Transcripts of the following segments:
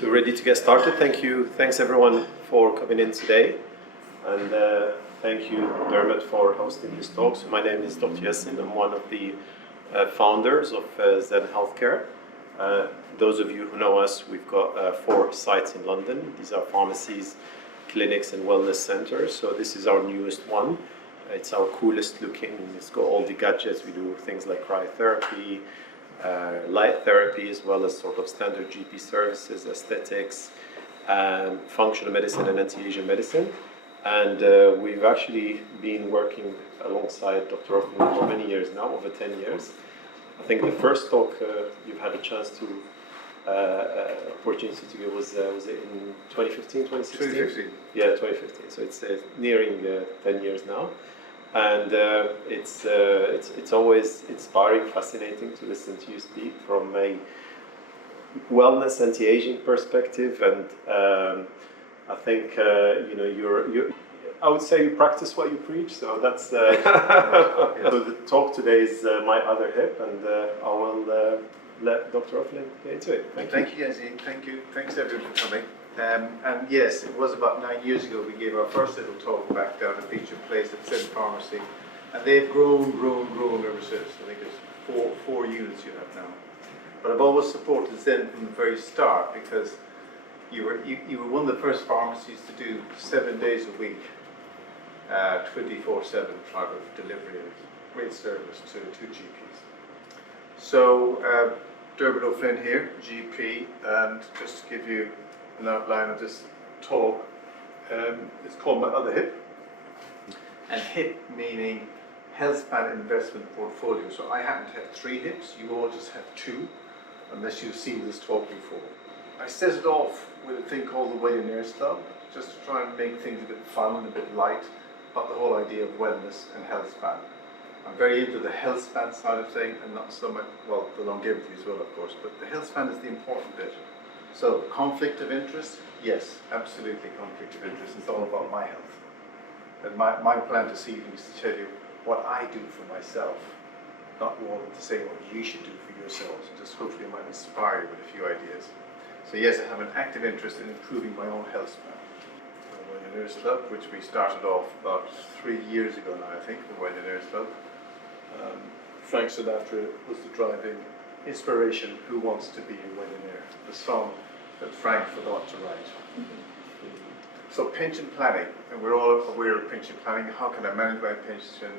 So ready to get started. Thanks everyone for coming in today, and thank you Dermot for hosting this talk. So my name is Dr. Yassin. I'm one of the founders of Zen Healthcare. Those of you who know us, we've got 4 sites in London. These are pharmacies, clinics and wellness centers. So this is our newest one. It's our coolest looking. It's got all the gadgets. We do things like cryotherapy, light therapy, as well as sort of standard GP services, aesthetics, functional medicine and anti-aging medicine. And we've actually been working alongside Dr. O'Flynn for many years now, over 10 years. I think the first talk you've had a chance to, opportunity to give was it in 2015, 2016? 2015. Yeah, 2015. So it's nearing 10 years now. And it's always inspiring, fascinating to listen to you speak from a wellness, anti-aging perspective. And I think you're I would say you practice what you preach. So that's so the talk today is my other hip, and I will let Dr. O'Flynn get into it. Thank you, Yazid. Thank you. Thanks everyone for coming. And yes, it was about 9 years ago we gave our first little talk back down at Feature Place at ZEN Pharmacy, and they've grown ever since. I think it's four units you have now. But I've always supported Zen from the very start because you were one of the first pharmacies to do 7 days a week, 24/7 type of delivery and great service to GPs. So Dermot O'Flynn here, GP, and just to give you an outline of this talk, it's called My Other Hip, and hip meaning healthspan investment portfolio. So I happen to have 3 hips, you all just have 2, unless you've seen this talk before. I set it off with a thing called the Wellionaires Club, just to try and make things a bit fun and a bit light about the whole idea of wellness and healthspan. I'm very into the healthspan side of things, and not so much, well, the longevity as well, of course, but the healthspan is the important bit. So, conflict of interest? Yes, absolutely conflict of interest. It's all about my health. And my plan this evening is to tell you what I do for myself, not more than to say what you should do for yourselves. Just hopefully it might inspire you with a few ideas. So yes, I have an active interest in improving my own health span. The Wellionaires Club, which we started off about 3 years ago now, I think, the Wellionaires Club. Frank Sinatra was the driving inspiration. Who wants to be a Wellionaire? The song that Frank forgot to write. So pension planning, and we're all aware of pension planning. How can I manage my pension?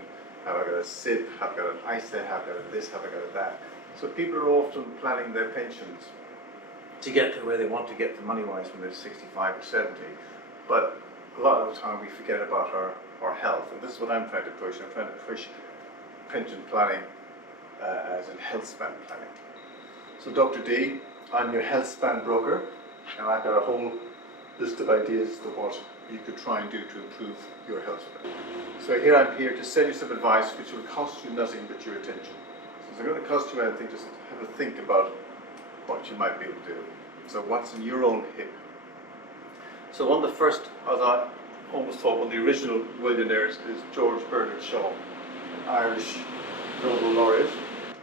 Have I got a SIP? Have I got an ISA? Have I got this? Have I got that? So people are often planning their pensions to get to where they want to get to money-wise when they're 65 or 70. But a lot of the time we forget about our health. And this is what I'm trying to push. I'm trying to push pension planning as in health span planning. So Dr. D, I'm your health span broker, and I've got a whole list of ideas as to what you could try and do to improve your health span. So here I'm here to sell you some advice which will cost you nothing but your attention. So it's not going to cost you anything, just have a think about what you might be able to do. So what's in your own hip? So one of the first, as I almost thought, one of the original Wellionaires is George Bernard Shaw, Irish Nobel laureate.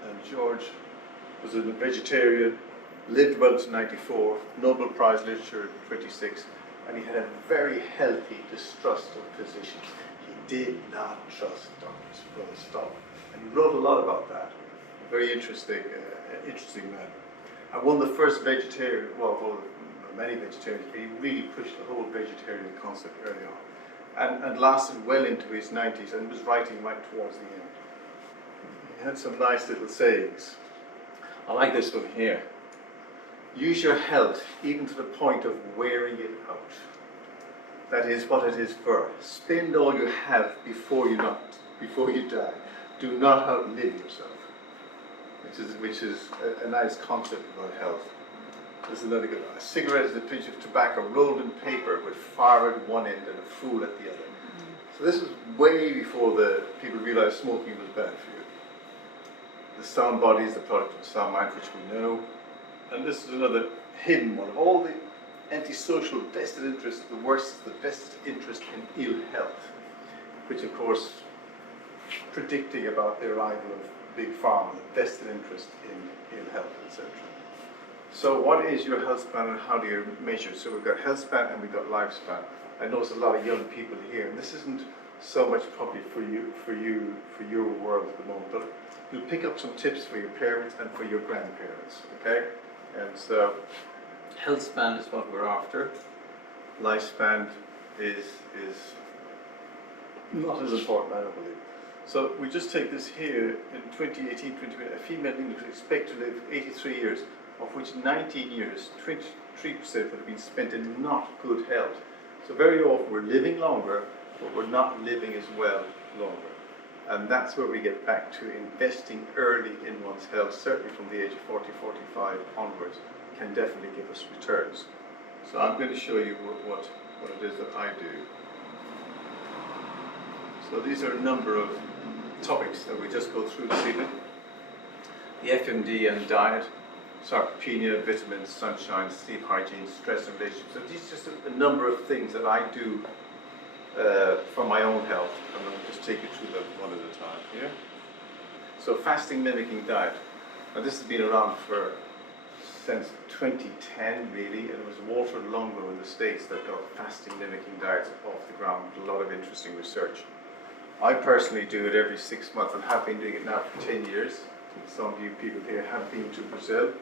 And George was a vegetarian, lived well to 94, Nobel Prize Literature at 26, and he had a very healthy distrust of physicians. He did not trust doctors, full stop. And he wrote a lot about that. A very interesting man. And one of the first vegetarian, well, many vegetarians, but he really pushed the whole vegetarian concept early on. And lasted well into his 90s and was writing right towards the end. He had some nice little sayings. I like this one here. Use your health even to the point of wearing it out. That is what it is for. Spend all you have before you die. Do not outlive yourself. Which is a nice concept about health. This is another good one. A cigarette is a pinch of tobacco rolled in paper with fire at one end and a fool at the other. So this was way before the people realized smoking was bad for you. The sound body is the product of sound mind, which we know. And this is another hidden one. Of all the antisocial vested interests, the worst is the vested interest in ill health, which of course predicting about the arrival of Big Pharma, the vested interest in ill health, etc. So what is your health span and how do you measure? So we've got health span and we've got lifespan. I notice a lot of young people here, and this isn't so much probably for your world at the moment, but you'll pick up some tips for your parents and for your grandparents, okay? And so health span is what we're after. Lifespan is not as important, I don't believe. So we just take this here in 2018, 2020, a female English would expect to live 83 years, of which 19 years, 23% would have been spent in not good health. So very often we're living longer, but we're not living as well longer. And that's where we get back to investing early in one's health, certainly from the age of 40, 45 onwards, can definitely give us returns. So I'm going to show you what it is that I do. So these are a number of topics that we just go through this evening. The FMD and diet, sarcopenia, vitamins, sunshine, sleep hygiene, stress and relationships. So these are just a number of things that I do for my own health, and I'll just take you through them one at a time here. So fasting mimicking diet. Now this has been around since 2010 really, and it was Walter Longo in the States that got fasting mimicking diets off the ground with a lot of interesting research. I personally do it every 6 months and have been doing it now for 10 years. Some of you people here have been to Brazil,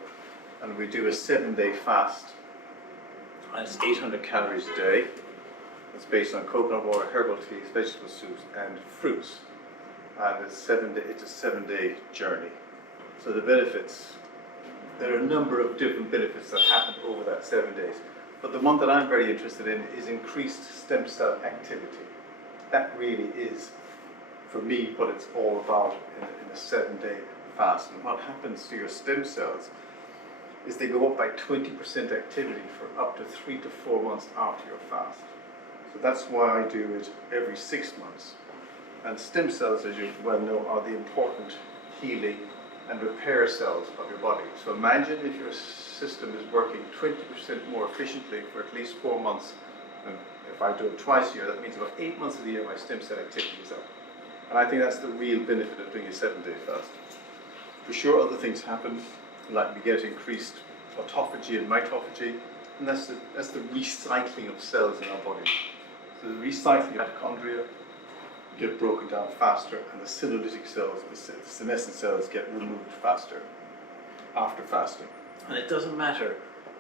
and we do a 7-day fast. And it's 800 calories a day. It's based on coconut water, herbal teas, vegetable soups, and fruits. And it's a 7-day journey. So the benefits, there are a number of different benefits that happen over that 7 days. But the one that I'm very interested in is increased stem cell activity. That really is, for me, what it's all about in a 7-day fast. And what happens to your stem cells is they go up by 20% activity for up to 3 to 4 months after your fast. So that's why I do it every 6 months. And stem cells, as you well know, are the important healing and repair cells of your body. So imagine if your system is working 20% more efficiently for at least 4 months. And if I do it twice a year, that means about 8 months of the year my stem cell activity is up. And I think that's the real benefit of doing a 7-day fast. For sure, other things happen, like we get increased autophagy and mitophagy, and that's the recycling of cells in our body. So the recycling of mitochondria get broken down faster, and the senolytic cells, the senescent cells, get removed faster after fasting. And it doesn't matter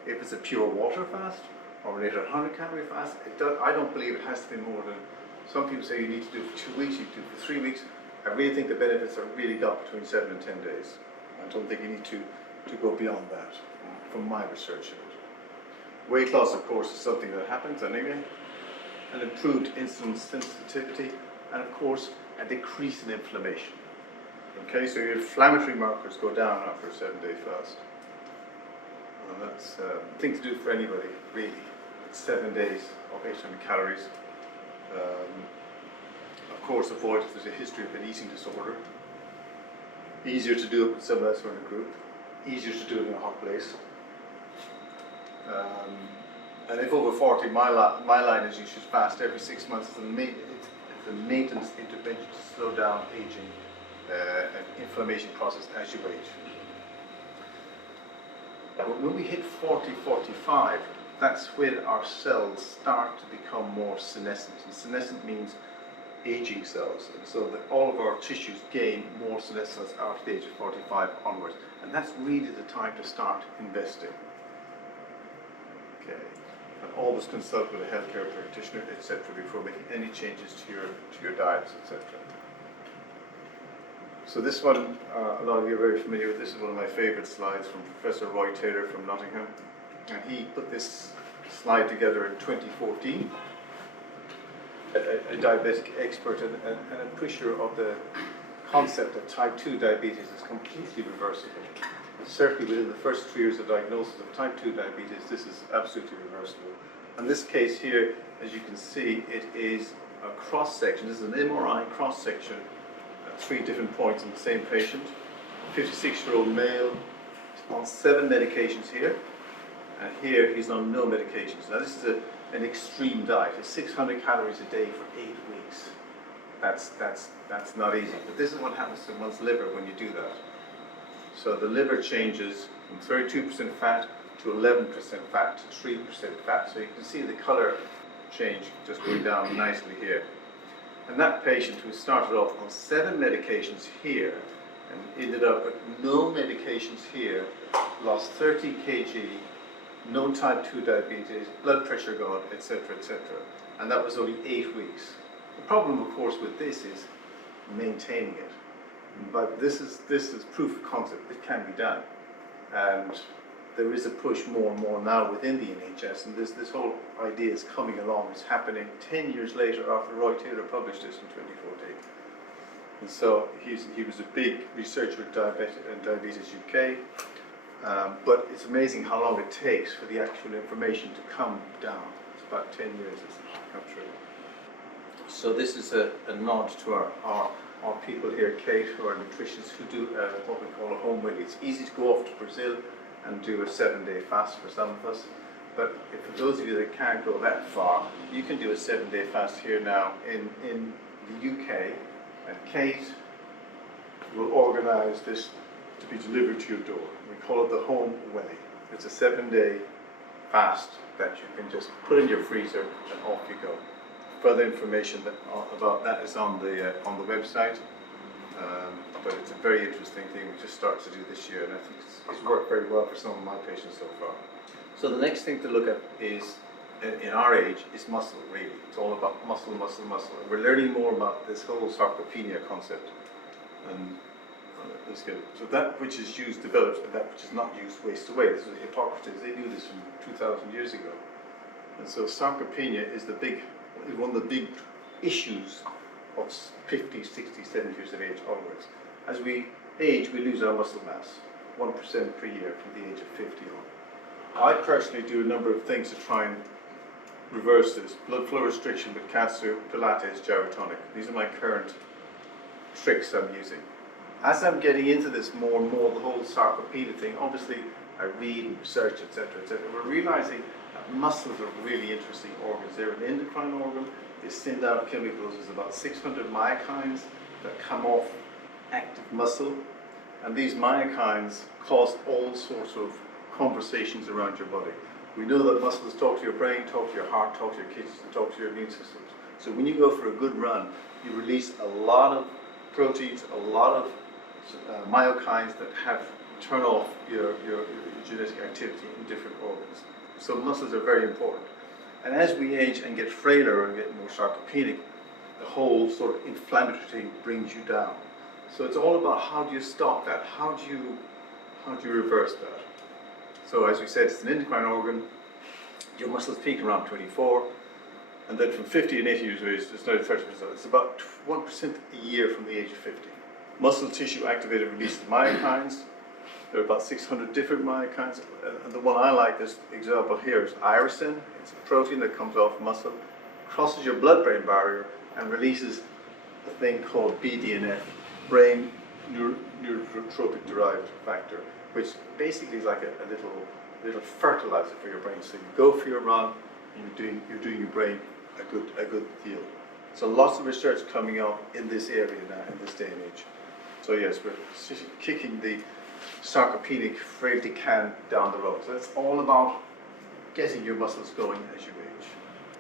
if it's a pure water fast or an 800 calorie fast. I don't believe it has to be more than, some people say you need to do it for 2 weeks, you do it for 3 weeks. I really think the benefits are really got between 7 and 10 days. I don't think you need to go beyond that, from my research of it. Weight loss, of course, is something that happens anyway. An improved insulin sensitivity, and of course, a decrease in inflammation. Okay, so your inflammatory markers go down after a 7-day fast. And that's a thing to do for anybody, really. It's 7 days of 800 calories. Of course, avoid if there's a history of an eating disorder. Easier to do it with someone else or in a group. Easier to do it in a hot place. And if over 40, my line is you should fast every 6 months. It's a maintenance intervention to slow down aging and inflammation process as you age. But when we hit 40, 45, that's when our cells start to become more senescent. And senescent means aging cells. And so that all of our tissues gain more senescence after the age of 45 onwards. And that's really the time to start investing. Okay. And always consult with a healthcare practitioner, etc., before making any changes to your diets, etc. So this one, a lot of you are very familiar with. This is one of my favorite slides from Professor Roy Taylor from Nottingham. And he put this slide together in 2014. A diabetic expert and a pusher of the concept that type 2 diabetes is completely reversible. And certainly within the first 3 years of diagnosis of type 2 diabetes, this is absolutely reversible. In this case here, as you can see, it is a cross-section. This is an MRI cross-section at 3 different points in the same patient. 56-year-old male on 7 medications here, and here he's on no medications. Now this is an extreme diet. It's 600 calories a day for 8 weeks. That's not easy. But this is what happens to one's liver when you do that. So the liver changes from 32% fat to 11% fat to 3% fat. So you can see the color change just going down nicely here. And that patient who started off on 7 medications here and ended up with no medications here, lost 30 kg, no type 2 diabetes, blood pressure gone, etc., etc. And that was only 8 weeks. The problem, of course, with this is maintaining it. But this is proof of concept. It can be done. And there is a push more and more now within the NHS, and this whole idea is coming along. It's happening 10 years later after Roy Taylor published this in 2014. And so he was a big researcher at Diabetes UK, but it's amazing how long it takes for the actual information to come down. It's about 10 years it's come through. So this is a nod to our people here, Kate, who are nutritionists, who do what we call a home week. It's easy to go off to Brazil and do a 7-day fast for some of us. But for those of you that can't go that far, you can do a 7-day fast here now in the UK, and Kate will organise this to be delivered to your door. We call it the home welly. It's a 7-day fast that you can just put in your freezer and off you go. Further information about that is on the website. But it's a very interesting thing we just started to do this year, and I think it's worked very well for some of my patients so far. So the next thing to look at is, in our age, is muscle, really. It's all about muscle, muscle, muscle. And we're learning more about this whole sarcopenia concept. And let's get it. So that which is used develops, and that which is not used wastes away. This is Hippocrates. They knew this from 2,000 years ago. And so sarcopenia is one of the big issues of 50, 60, 70 years of age onwards. As we age, we lose our muscle mass, 1% per year from the age of 50 on. I personally do a number of things to try and reverse this. Blood flow restriction with Kaatsu, Pilates, gyrotonic. These are my current tricks I'm using. As I'm getting into this more and more, the whole sarcopenia thing, obviously I read and research, etc., etc. We're realizing that muscles are really interesting organs. They're an endocrine organ. They send out chemicals. There's about 600 myokines that come off active muscle, and these myokines cause all sorts of conversations around your body. We know that muscles talk to your brain, talk to your heart, talk to your kidneys, and talk to your immune systems. So when you go for a good run, you release a lot of proteins, a lot of myokines that turn off your genetic activity in different organs. So muscles are very important. And as we age and get frailer and get more sarcopenic, the whole sort of inflammatory thing brings you down. So it's all about how do you stop that? How do you reverse that? So as we said, it's an endocrine organ. Your muscles peak around 24, and then from 50 and 80 years of age, it's now 30%. It's about 1% a year from the age of 50. Muscle tissue activated release of myokines. There are about 600 different myokines, and the one I like, this example here, is irisin. It's a protein that comes off muscle, crosses your blood-brain barrier, and releases a thing called BDNF, brain neurotrophic derived factor, which basically is like a little fertilizer for your brain. So you go for your run, and you're doing your brain a good deal. So lots of research coming up in this area now, in this day and age. So yes, we're kicking the sarcopenic frailty can down the road. So it's all about getting your muscles going as you age.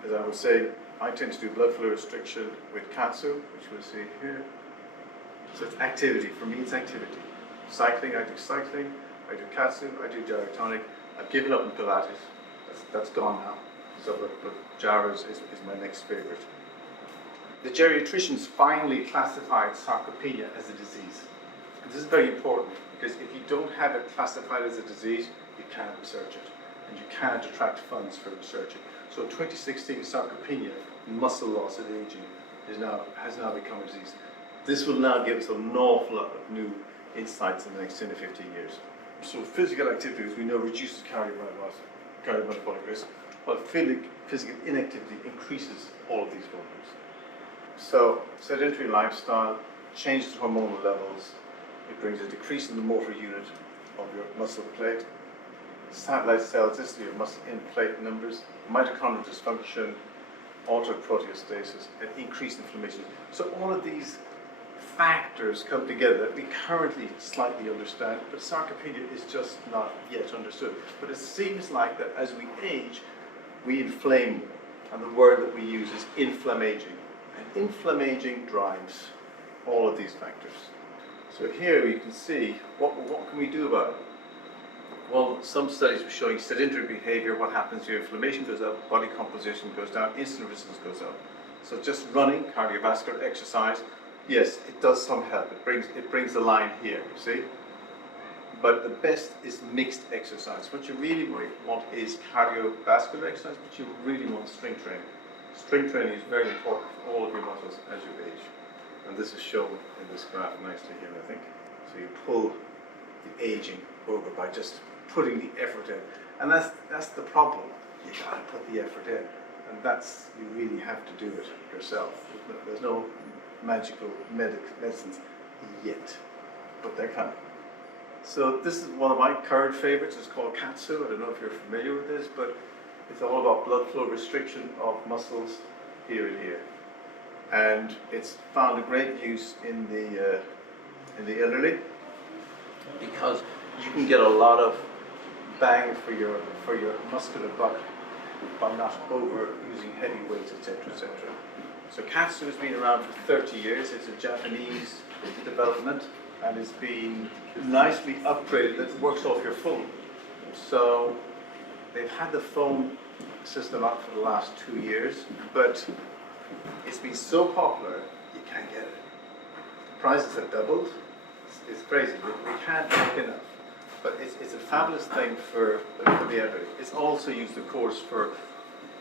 As I would say, I tend to do blood flow restriction with Kaatsu, which we'll see here. So it's activity. For me, it's activity. Cycling, I do cycling. I do Kaatsu, I do gyrotonic. I've given up on Pilates. That's gone now. So, but gyros is my next favorite. The geriatricians finally classified sarcopenia as a disease. And this is very important because if you don't have it classified as a disease, you can't research it. And you can't attract funds for researching. So 2016, sarcopenia, muscle loss at aging, has now become a disease. This will now give us an awful lot of new insights in the next 10 to 15 years. So physical activity, as we know, reduces cardiometabolic risk, while physical inactivity increases all of these problems. So sedentary lifestyle changes hormonal levels. It brings a decrease in the motor unit of your muscle plate. Satellite cells, this is your muscle end plate numbers, mitochondrial dysfunction, altered proteostasis, and increased inflammation. So all of these factors come together that we currently slightly understand, but sarcopenia is just not yet understood. But it seems like that as we age, we inflame more. And the word that we use is inflammaging. And inflammaging drives all of these factors. So here you can see, what can we do about it? Well, some studies were showing sedentary behavior, what happens, your inflammation goes up, body composition goes down, insulin resistance goes up. So just running, cardiovascular exercise, yes, it does some help. It brings the line here, you see? But the best is mixed exercise. What you really want is cardiovascular exercise, but you really want strength training. Strength training is very important for all of your muscles as you age. And this is shown in this graph nicely here, I think. So you pull the aging over by just putting the effort in. And that's the problem. You gotta put the effort in. And that's, you really have to do it yourself. There's no magical medicines yet, but they're coming. So this is one of my current favorites. It's called Kaatsu. I don't know if you're familiar with this, but it's all about blood flow restriction of muscles here and here. And it's found a great use in the elderly because you can get a lot of bang for your muscular buck by not overusing heavy weights, etc., etc. So Kaatsu has been around for 30 years. It's a Japanese development and it's been nicely upgraded. It works off your phone. So they've had the phone system up for the last 2 years, but it's been so popular you can't get it. The prices have doubled. It's crazy. We can't make enough. But it's a fabulous thing for the elderly. It's also used, of course, for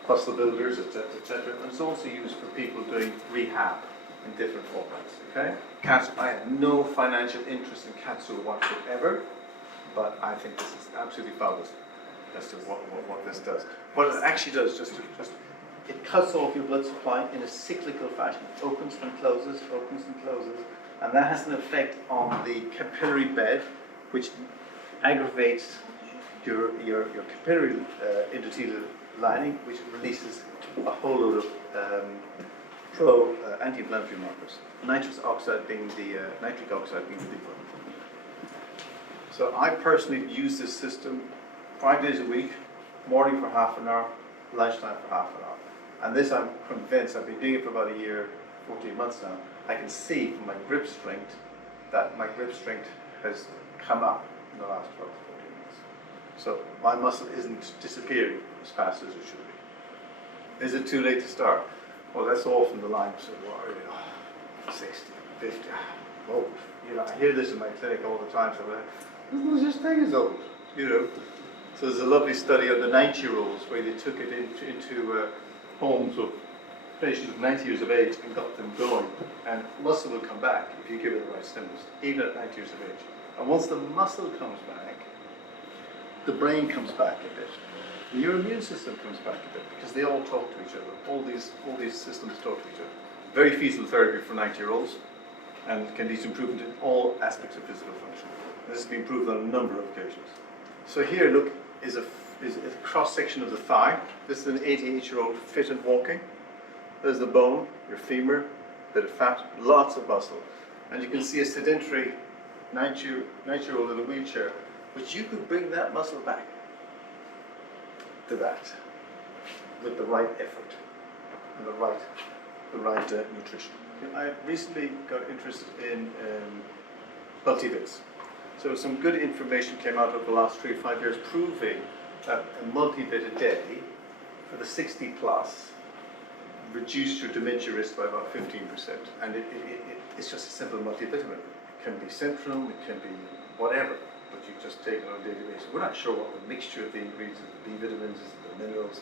muscle builders, etc., etc. And it's also used for people doing rehab in different formats. Okay? Kaatsu, I have no financial interest in Kaatsu whatsoever, but I think this is absolutely fabulous as to what this does. What it actually does, it cuts off your blood supply in a cyclical fashion. It opens and closes, and that has an effect on the capillary bed, which aggravates your capillary endothelial lining, which releases a whole load of anti-inflammatory markers. Nitric oxide being the big one. So I personally use this system 5 days a week, morning for half an hour, lunchtime for half an hour. And this, I'm convinced, I've been doing it for about a year, 14 months now. I can see from my grip strength that my grip strength has come up in the last 12 to 14 months. So my muscle isn't disappearing as fast as it should be. Is it too late to start? Well, that's often the line. So, 60, 50, old. You know, I hear this in my clinic all the time. So, there's no such thing as old. You know. So there's a lovely study on the 90-year-olds where they took it into homes of patients of 90 years of age and got them going. And muscle will come back if you give it the right stimulus, even at 90 years of age. And once the muscle comes back, the brain comes back a bit. And your immune system comes back a bit because they all talk to each other. All these systems talk to each other. Very feasible therapy for 90-year-olds and can lead to improvement in all aspects of physical function. This has been proven on a number of occasions. So here, look, is a cross-section of the thigh. This is an 88-year-old fit and walking. There's the bone, your femur, bit of fat, lots of muscle. And you can see a sedentary 90-year-old in a wheelchair, but you could bring that muscle back to that with the right effort and the right nutrition. I recently got interested in multivits. So some good information came out over the last 3 or 5 years proving that a multivit a day for the 60 plus reduced your dementia risk by about 15%. And it's just a simple multivitamin. It can be Centrum, it can be whatever, but you just take it on a daily basis. We're not sure what the mixture of the ingredients is, the B vitamins, is the minerals,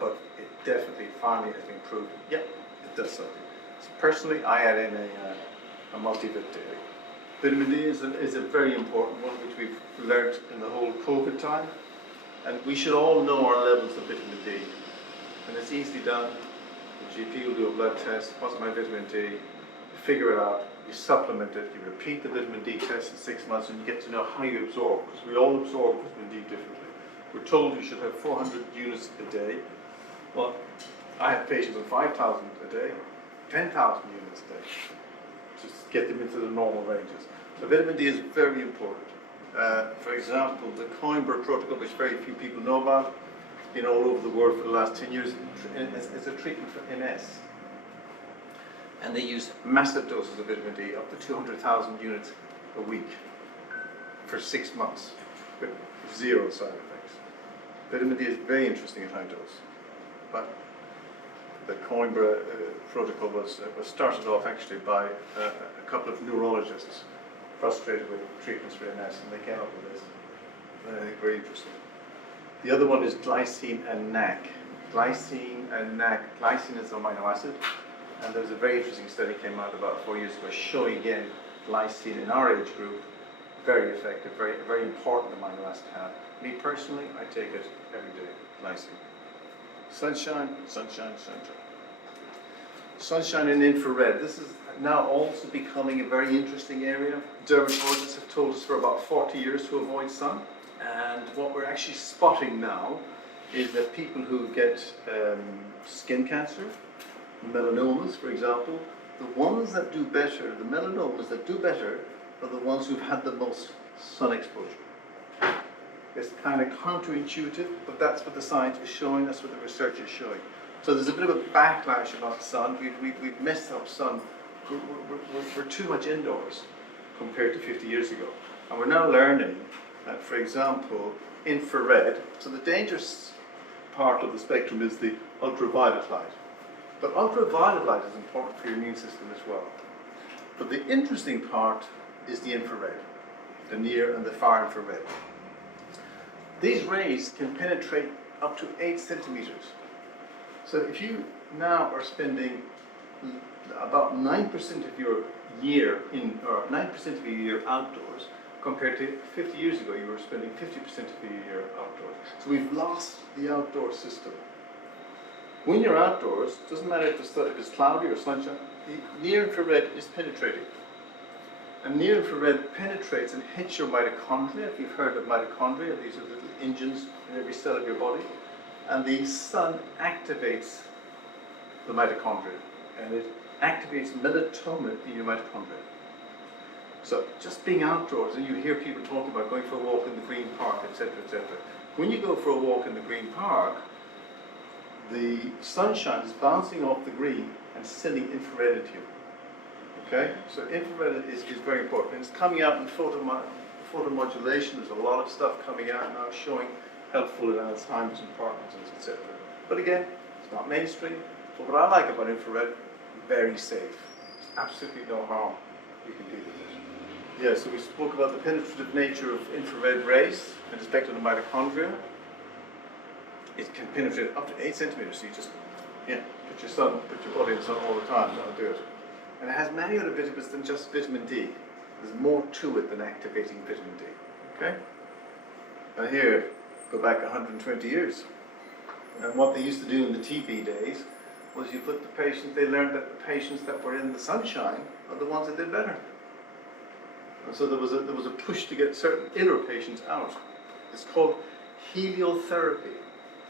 but it definitely finally has been proven. Yep, it does something. So personally, I add in a multivit daily. Vitamin D is a very important one, which we've learned in the whole COVID time. And we should all know our levels of vitamin D. And it's easily done. The GP will do a blood test, what's my vitamin D, you figure it out, you supplement it, you repeat the vitamin D test in 6 months, and you get to know how you absorb, because we all absorb vitamin D differently. We're told you should have 400 units a day. Well, I have patients on 5,000 a day, 10,000 units a day. to get them into the normal ranges. So vitamin D is very important. For example, the Coimbra protocol, which very few people know about, it's been all over the world for the last 10 years, it's a treatment for MS. And they use massive doses of vitamin D, up to 200,000 units a week for 6 months, with 0 side effects. Vitamin D is very interesting at high dose, but the Coimbra protocol was started off actually by a couple of neurologists frustrated with treatments for MS, and they came up with this. I think very interesting. The other one is glycine and NAC. Glycine and NAC. Glycine is an amino acid, and there was a very interesting study came out about 4 years ago showing again glycine in our age group, very effective, very important amino acid to have. Me personally, I take it every day, glycine. Sunshine, sunshine, sunshine. Sunshine in infrared. This is now also becoming a very interesting area. Dermatologists have told us for about 40 years to avoid sun. And what we're actually spotting now is that people who get skin cancer, melanomas for example, the ones that do better, the melanomas that do better, are the ones who've had the most sun exposure. It's kind of counterintuitive, but that's what the science is showing, that's what the research is showing. So there's a bit of a backlash about sun. We've messed up sun. We're too much indoors compared to 50 years ago. And we're now learning that, for example, infrared, so the dangerous part of the spectrum is the ultraviolet light. But ultraviolet light is important for your immune system as well. But the interesting part is the infrared, the near and the far infrared. These rays can penetrate up to 8 centimeters. So if you now are spending about 9% of your year or 9% of your year outdoors, compared to 50 years ago, you were spending 50% of your year outdoors. So we've lost the outdoor system. When you're outdoors, it doesn't matter if it's cloudy or sunshine, the near infrared is penetrating. And near infrared penetrates and hits your mitochondria. If you've heard of mitochondria, these are little engines in every cell of your body. And the sun activates the mitochondria. And it activates melatonin in your mitochondria. So just being outdoors, and you hear people talking about going for a walk in the green park, etc., etc. When you go for a walk in the green park, the sunshine is bouncing off the green and sending infrared into you. Okay, so infrared is very important. And it's coming out in photomodulation. There's a lot of stuff coming out now showing helpful in Alzheimer's and Parkinson's, etc. But again, it's not mainstream. But what I like about infrared, very safe. There's absolutely no harm you can do with it. Yeah, so we spoke about the penetrative nature of infrared rays and its effect on the mitochondria. It can penetrate up to 8 centimeters. So you just, put your body in the sun all the time. That'll do it. And it has many other vitamins than just vitamin D. There's more to it than activating vitamin D. Okay? And here, go back 120 years. And what they used to do in the TB days was you put the patients, they learned that the patients that were in the sunshine are the ones that did better. And so there was a push to get certain inner patients out. It's called heliotherapy.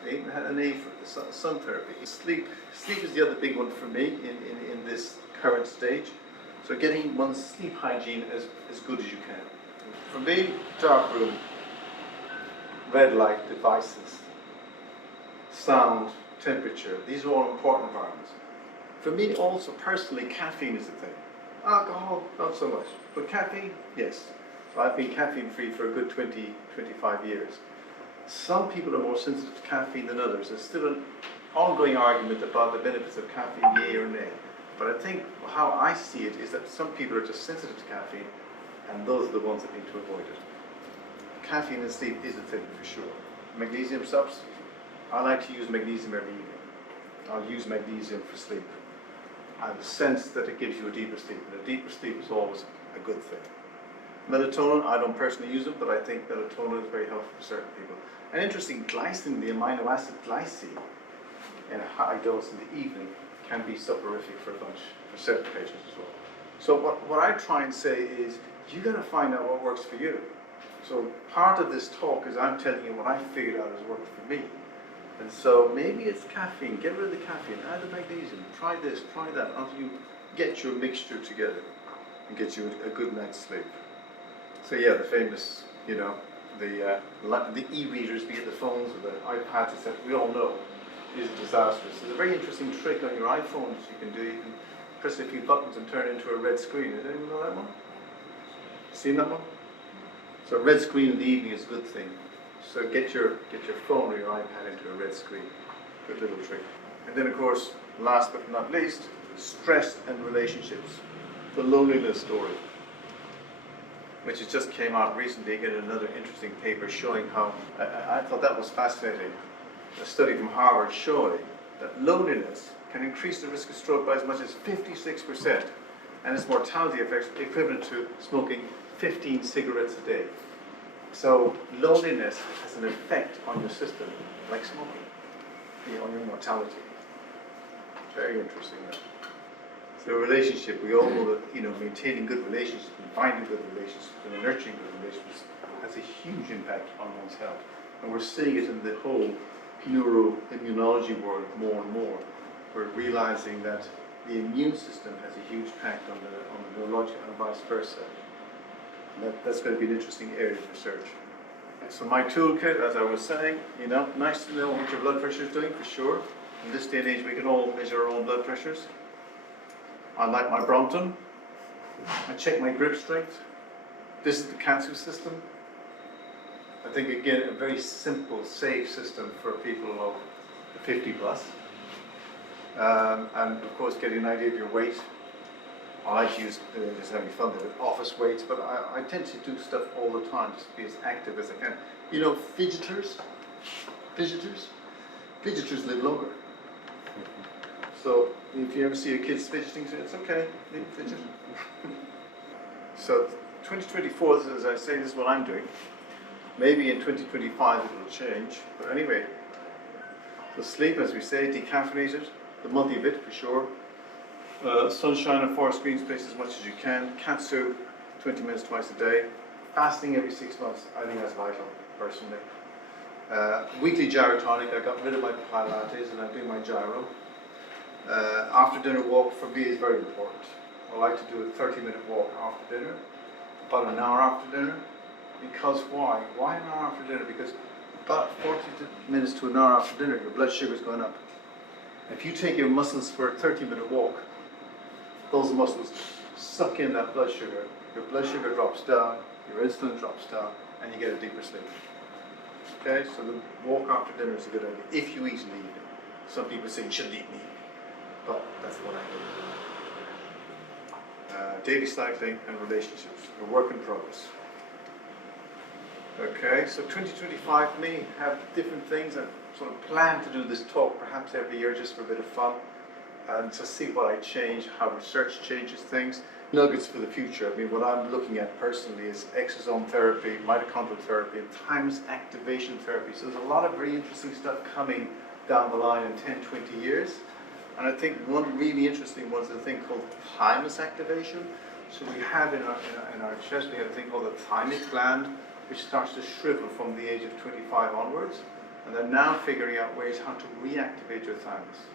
They even had a name for it, the sun therapy. Sleep is the other big one for me in this current stage. So getting one's sleep hygiene as good as you can. For me, dark room, red light devices, sound, temperature, these are all important environments. For me also personally, caffeine is the thing. Alcohol, not so much. But caffeine, yes. So I've been caffeine free for a good 20, 25 years. Some people are more sensitive to caffeine than others. There's still an ongoing argument about the benefits of caffeine, yay or nay. But I think how I see it is that some people are just sensitive to caffeine, and those are the ones that need to avoid it. Caffeine in sleep is a thing for sure. Magnesium subs, I like to use magnesium every evening. I'll use magnesium for sleep. I have a sense that it gives you a deeper sleep, and a deeper sleep is always a good thing. Melatonin, I don't personally use it, but I think melatonin is very helpful for certain people. And interesting, glycine, the amino acid glycine, in a high dose in the evening can be soporific for certain patients as well. So what I try and say is, you got to find out what works for you. So part of this talk is I'm telling you what I figured out has worked for me. And so maybe it's caffeine, get rid of the caffeine, add the magnesium, try this, try that, until you get your mixture together. and get you a good night's sleep. So yeah, the famous, the e-readers, be it the phones or the iPads, etc., we all know is disastrous. There's a very interesting trick on your iPhones you can do. You can press a few buttons and turn it into a red screen. Does anyone know that one? Seen that one? So a red screen in the evening is a good thing. So get your phone or your iPad into a red screen. Good little trick. And then of course, last but not least, stress and relationships. The loneliness story, which has just came out recently. Again, another interesting paper showing how, I thought that was fascinating. A study from Harvard showing that loneliness can increase the risk of stroke by as much as 56%, and its mortality effects equivalent to smoking 15 cigarettes a day. So loneliness has an effect on your system, like smoking, on your mortality. Very interesting. So relationship, we all know that maintaining good relationships and finding good relationships and nurturing good relationships has a huge impact on one's health. And we're seeing it in the whole neuroimmunology world more and more. We're realizing that the immune system has a huge impact on the neurological and vice versa. And that's going to be an interesting area of research. So my toolkit, as I was saying, nice to know what your blood pressure is doing for sure. In this day and age, we can all measure our own blood pressures. I like my Brompton. I check my grip strength. This is the Kaatsu system. I think, again, a very simple, safe system for people of 50 plus. And of course, getting an idea of your weight. I like to use, just having fun with office weights, but I tend to do stuff all the time, just to be as active as I can. Fidgeters live longer. So if you ever see your kids fidgeting, say, it's okay, they can fidget. So 2024, as I say, this is what I'm doing. Maybe in 2025 it will change, but anyway. So sleep, as we say, decaffeinated, the multivit for sure. Sunshine and forest green space as much as you can. Kaatsu, 20 minutes twice a day. Fasting every 6 months, I think that's vital, personally. Weekly gyrotonic, I got rid of my Pilates and I do my gyro. After dinner walk for me is very important. I like to do a 30-minute walk after dinner, about an hour after dinner. Because why? Why an hour after dinner? Because about 40 minutes to an hour after dinner, your blood sugar is going up. If you take your muscles for a 30-minute walk, those muscles suck in that blood sugar. Your blood sugar drops down, your insulin drops down, and you get a deeper sleep. Okay, so the walk after dinner is a good idea, if you eat in the evening. Some people say you shouldn't eat in the evening, but that's what I do. Daily cycling and relationships, a work in progress. Okay, so 2025 may have different things. I sort of plan to do this talk perhaps every year just for a bit of fun and to see what I change, how research changes things. Nuggets for the future. I mean, what I'm looking at personally is exosome therapy, mitochondrial therapy, and times activation therapy. So there's a lot of very interesting stuff coming down the line in 10, 20 years. And I think one really interesting one is a thing called thymus activation. So we have in our chest, we have a thing called the thymic gland, which starts to shrivel from the age of 25 onwards. And they're now figuring out ways how to reactivate your thymus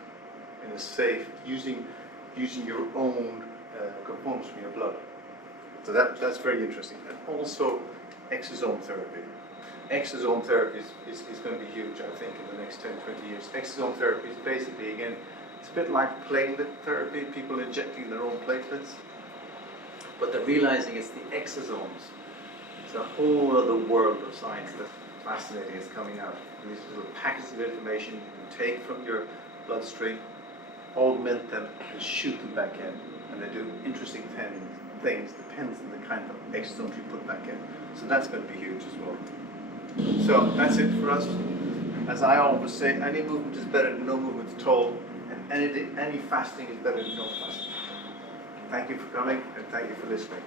in a safe, using your own components from your blood. So that's very interesting. And also exosome therapy. Exosome therapy is going to be huge, I think, in the next 10, 20 years. Exosome therapy is basically, again, it's a bit like platelet therapy, people injecting their own platelets. But they're realizing it's the exosomes. It's a whole other world of science that's fascinating is coming out. And these little packets of information you can take from your bloodstream, augment them, and shoot them back in. And they do interesting things, depends on the kind of exosomes you put back in. So that's going to be huge as well. So that's it for us. As I always say, any movement is better than no movement at all, and any fasting is better than no fasting. Thank you for coming, and thank you for listening.